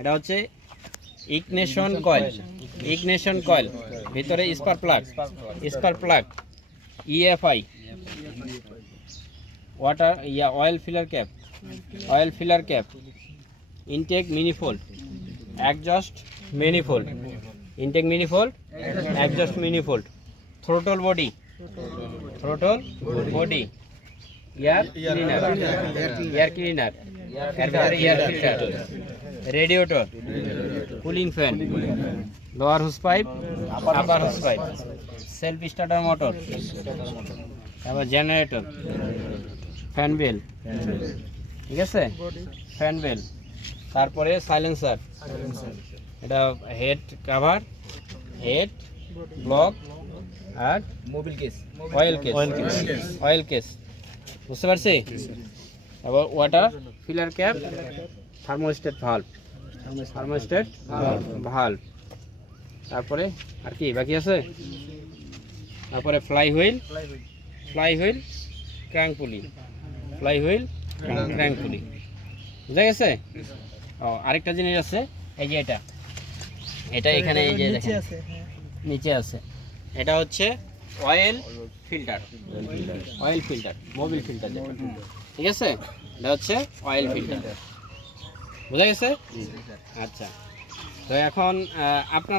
এটা হচ্ছে ignition coil ভিতরে spark plug EFI water oil filler cap intake manifold exhaust manifold throttle body air cleaner air filter radiator cooling fan lower hose pipe upper hose pipe self starter motor তারপর generator fan belt, ঠিক আছে, fan belt, তারপরে silencer, এটা head cover, head block আর oil case বুঝতে পারছি। তারপর water filler cap, thermostat valve, তারপরে আর কি বাকি আছে, তারপরে ফ্লাই হুইল ক্র্যাঙ্ক পুলি বুঝা গেছে। ও আরেকটা জিনিস আছে, এই যে এটা এখানে এই যে দেখেন নিচে আছে, এটা হচ্ছে অয়েল ফিল্টার মোবিল ফিল্টার, ঠিক আছে, এটা হচ্ছে অয়েল ফিল্টার বুঝা গেছে। আচ্ছা, তো এখন আপনার